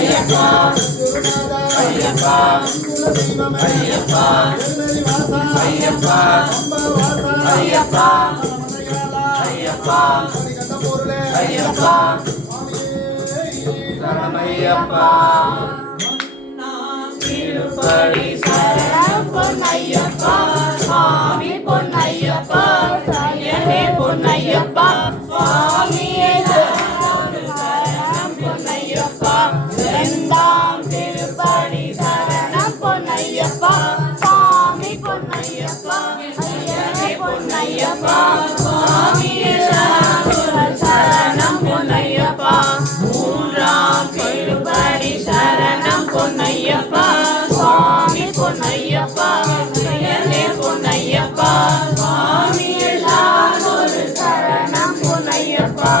ஐயப்பா ஐயப்பா ஐயப்பா ஐயப்பா ஐயப்பா ஐயப்பா ஐயப்பா சரணமையப்பா திருப்படி சரணம் பொன்னையப்பா சுவாமி பொன்னையப்பா ஐயனே பொன்னையப்பா சுவாமியே சரணம் பொன்னையப்பா இரண்டாம் திருப்படி சரணம் பொன்னையப்பா சுவாமி பொன்னையப்பா ஐயனே பொன்னையப்பா சுவாமியே சரணம் பொன்னையப்பா மூன்றாம் திருப்படி சரணம் பொன்னையப்பா சுவாமி பொன்னையப்பா ஐயனே பொன்னையப்பா சுவாமி எல்லாரொரு சரணம் பொன்னையப்பா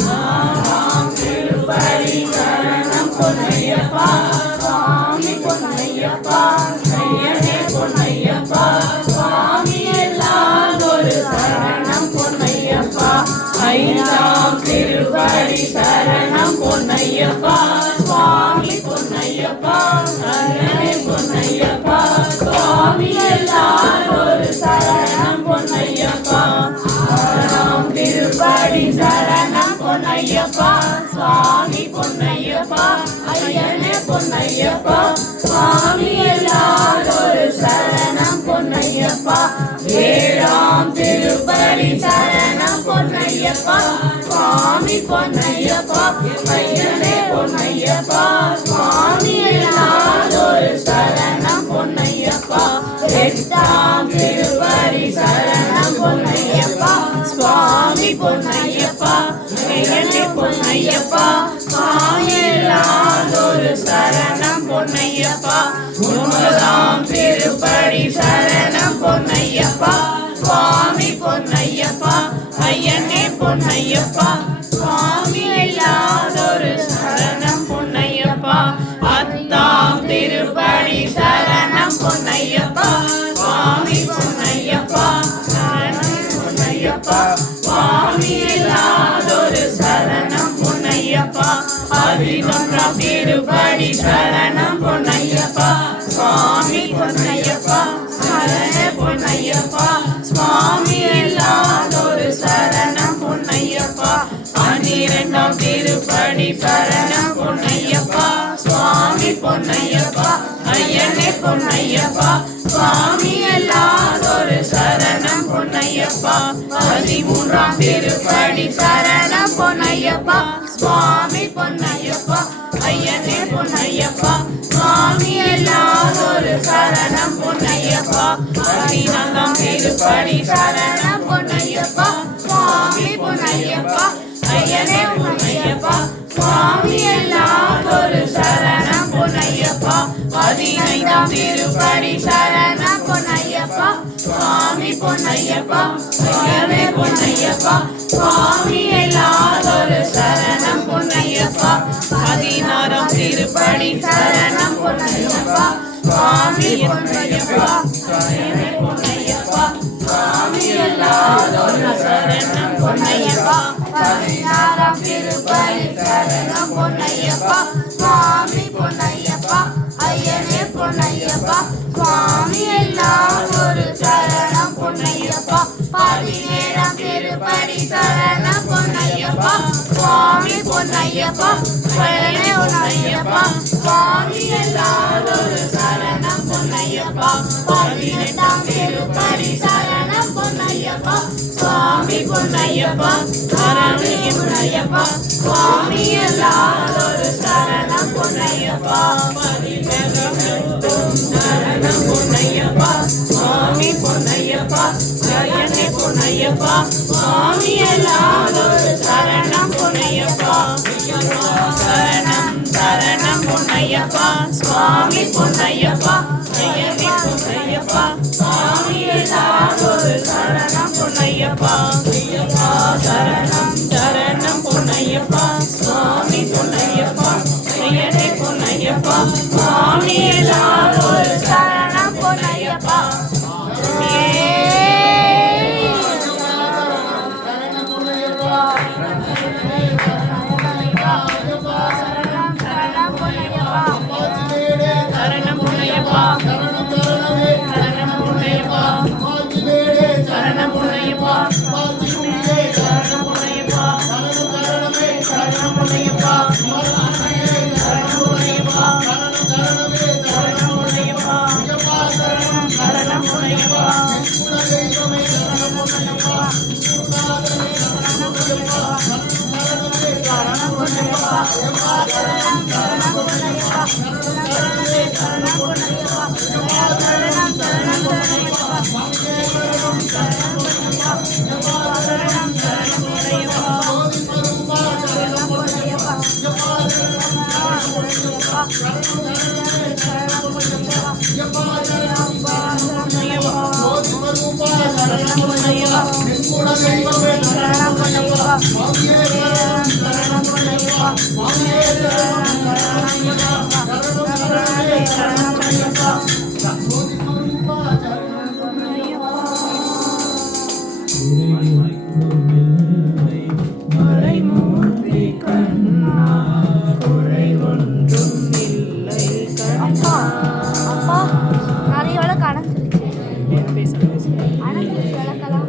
நான்காம் திருப்படி சரணம் பொன்னையப்பா சுவாமி பொன்னையப்பா ஐயனே பொன்னையப்பா சுவாமி எல்லாரொரு சரணம் பொன்னையப்பா ஐந்தாம் திருப்படி சரணம் பொன்னையப்பா சுவாமி பொன்னையப்பா ஐயனே பொன்னையப்பா சுவாமி எல்லாரொரு சரணம் பொன்னையப்பா ஆறாம் திருப்படி சரணம் பொன்னையப்பா சுவாமி பொன்னையப்பா ஐயனே பொன்னையப்பா சுவாமி எல்லாரொரு சரணம் பொன்னையப்பா ஏழாம் திருப்படி சரணம் பொன்னையப்பா சுவாமி பொன்னையப்பா ஐயனே பொன்னையப்பா சுவாமி எல்லாரொரு சரணம் பொன்னையப்பா எட்டாம் திருப்படி சரணம் பொன்னையப்பா சுவாமி பொன்னையப்பா ஐயனே பொன்னையப்பா சுவாமி எல்லாரொரு சரணம் பொன்னையப்பா ஒன்பதாம் திருப்படி சரணம் பொன்னையப்பா சுவாமி பொன்னையப்பா ஐயனே பொன்னையப்பா சுவாமி எல்லாரொரு சரணம் பொன்னையப்பா பத்தாம் திருப்படி சரணம் பொன்னையப்பா சுவாமி பொன்னையப்பா சரணம் பொன்னையப்பா சுவாமி எல்லாரொரு சரணம் பொன்னையப்பா பதினொன்றாம் திருப்படி சரணம் பொன்னையப்பா சுவாமி பொன்னையப்பா சரண பொன்னையப்பா சுவாமி எல்லாரொரு சரணம் பொன்னையப்பா பன்னிரெண்டாம் திருப்படி சரணம் பொன்னையப்பா சுவாமி பொன்னையப்பா ஐயனே பொன்னையப்பா சுவாமி எல்லாரொரு சரணம் பொன்னையப்பா பதிமூன்றாம் திருப்படி சரணம் பொன்னையப்பா சுவாமி பொன்னையப்பா ஐயனே பொன்னையப்பா சுவாமி எல்லாரொரு சரணம் பொன்னையப்பா பதினான்காம் திருப்படி சரணம் பொன்னையப்பா சுவாமி பொன்னையப்பா ஐயனே பொன்னையப்பா சுவாமி எல்லாரொரு சரணம் பொன்னையப்பா பதினைந்தாம் திருப்படி சரணம் பொன்னையப்பா சுவாமி பொன்னையப்பா ஐயனே பொன்னையப்பா சுவாமி எல்லாரொரு சரணம் பொன்னையப்பா பதினாறாம் திருப்படி சரணம் பொன்னையப்பா சுவாமி பொன்னையப்பா ஐயனே பொன்னையப்பா சுவாமி எல்லாரொரு சரணம் பொன்னையப்பா பதினாறாம் திருப்படி சரணம் பொன்னையப்பா சுவாமி பொன்னையப்பா ஐயனே பொன்னையப்பா சுவாமி எல்லாரொரு சரணம் பொன்னையப்பா பதினேழாம் திருப்படி சரணம் பொன்னையப்பா சுவாமி பொன்னையப்பா ஐயனே பொன்னையப்பா சுவாமி எல்லாரொரு சரணம் பொன்னையப்பா பதினெட்டாம் திருப்படி சரணம் பொன்னையப்பா சுவாமி பொன்னையப்பா சரணே பொன்னையப்பா சுவாமி எல்லாரொரு சரணம் பொன்னையப்பா பதினேழாம் சரணம் பொன்னையப்பா சுவாமி பொன்னையப்பா ஐயனே பொன்னையப்பா சுவாமி எல்லாரொரு சரணம் பொன்னையப்பா சரணம் சரணம் பொன்னையப்பா சுவாமி பொன்னையப்பா ஐயனே பொன்னையப்பா சுவாமி எல்லாரொரு சரணம் பொன்னையப்பா சரணம் சரணம் பொன்னையப்பா சுவாமி பொன்னையப்பா ஐயனே பொன்னையப்பா சுவாமி எல்லாரொரு சரணம் பொன்னையப்பா சரணம் சரணம் பொன்னையப்பா மறைமூர்த்தி கண்ணா குறை ஒன்றும் இல்லை அப்பா அப்பா நிறைய விளக்கு அணைஞ்சிருச்சு அணைஞ்சிருச்சு விளக்கெல்லாம்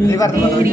நீ வரது